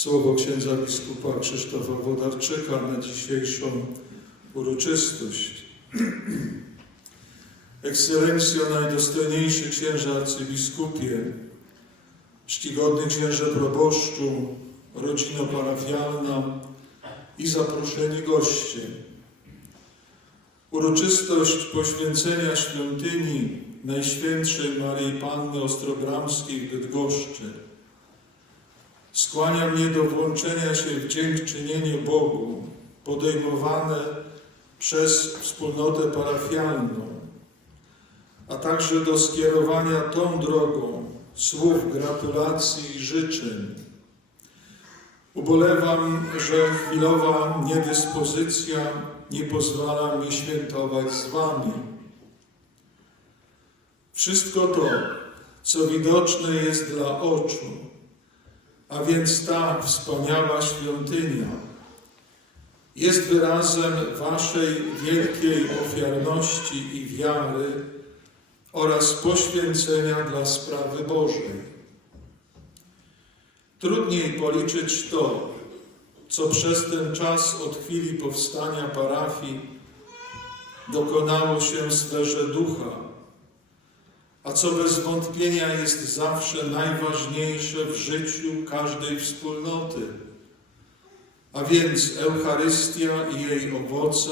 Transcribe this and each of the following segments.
słowo księdza biskupa Krzysztofa Wodarczyka na dzisiejszą uroczystość. Ekscelencjo, najdostojniejszy księże arcybiskupie, czcigodny księże proboszczu, rodzino parafialna i zaproszeni goście. Uroczystość poświęcenia świątyni Najświętszej Maryi Panny Ostrobramskiej w Bydgoszczy skłania mnie do włączenia się w dziękczynienie Bogu podejmowane przez wspólnotę parafialną, a także do skierowania tą drogą słów gratulacji i życzeń. Ubolewam, że chwilowa niedyspozycja nie pozwala mi świętować z Wami. Wszystko to, co widoczne jest dla oczu, a więc ta wspaniała świątynia, jest wyrazem Waszej wielkiej ofiarności i wiary oraz poświęcenia dla sprawy Bożej. Trudniej policzyć to, co przez ten czas od chwili powstania parafii dokonało się w sferze ducha, a co bez wątpienia jest zawsze najważniejsze w życiu każdej wspólnoty, a więc Eucharystia i jej owoce,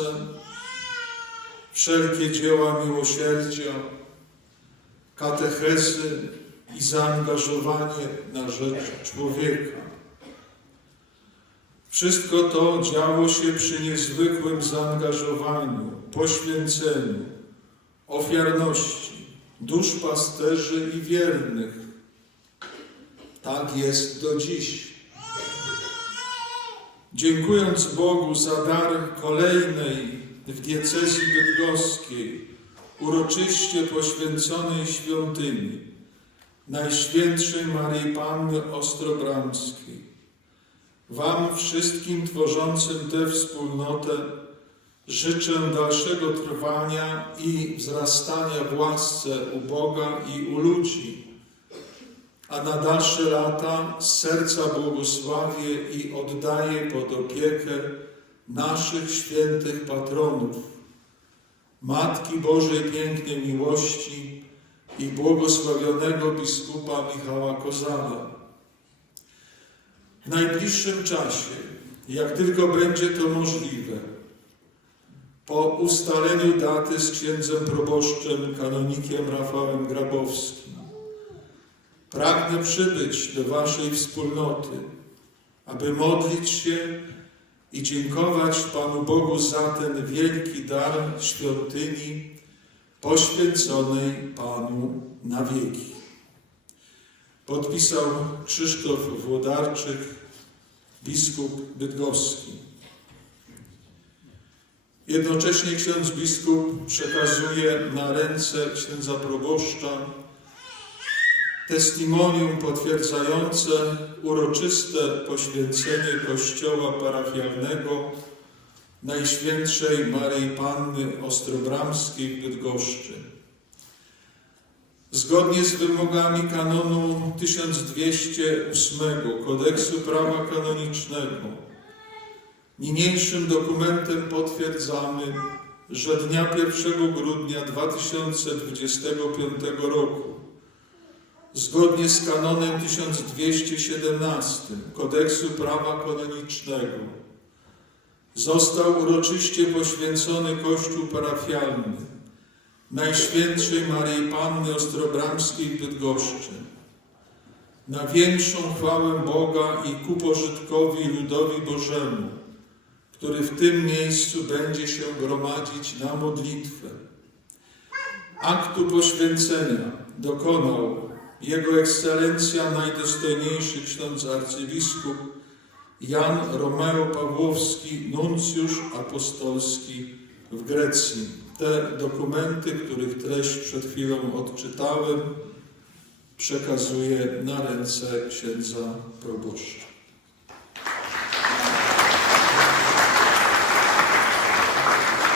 wszelkie dzieła miłosierdzia, katechezy i zaangażowanie na rzecz człowieka. Wszystko to działo się przy niezwykłym zaangażowaniu, poświęceniu, ofiarności dusz pasterzy i wiernych. Tak jest do dziś. Dziękując Bogu za dar kolejnej w diecezji bydgoskiej, uroczyście poświęconej świątyni, Najświętszej Maryi Panny Ostrobramskiej, Wam wszystkim tworzącym tę wspólnotę życzę dalszego trwania i wzrastania w łasce u Boga i u ludzi, a na dalsze lata serca błogosławię i oddaję pod opiekę naszych świętych patronów, Matki Bożej Pięknej Miłości i błogosławionego biskupa Michała Kozala. W najbliższym czasie, jak tylko będzie to możliwe, po ustaleniu daty z księdzem proboszczem, kanonikiem Rafałem Grabowskim, pragnę przybyć do Waszej wspólnoty, aby modlić się i dziękować Panu Bogu za ten wielki dar świątyni poświęconej Panu na wieki. Podpisał Krzysztof Włodarczyk, biskup bydgoski. Jednocześnie ksiądz biskup przekazuje na ręce księdza proboszcza testimonium potwierdzające uroczyste poświęcenie kościoła parafialnego Najświętszej Maryi Panny Ostrobramskiej w Bydgoszczy. Zgodnie z wymogami kanonu 1208 Kodeksu Prawa Kanonicznego Niniejszym dokumentem potwierdzamy, że dnia 1 grudnia 2025 roku, zgodnie z kanonem 1217 Kodeksu Prawa Kanonicznego, został uroczyście poświęcony Kościół parafialny Najświętszej Maryi Panny Ostrobramskiej w Bydgoszczy na większą chwałę Boga i ku pożytkowi ludowi Bożemu, który w tym miejscu będzie się gromadzić na modlitwę. Aktu poświęcenia dokonał Jego Ekscelencja najdostojniejszy ksiądz arcybiskup Jan Romeo Pawłowski, nuncjusz apostolski w Grecji. Te dokumenty, których treść przed chwilą odczytałem, przekazuję na ręce księdza proboszcza.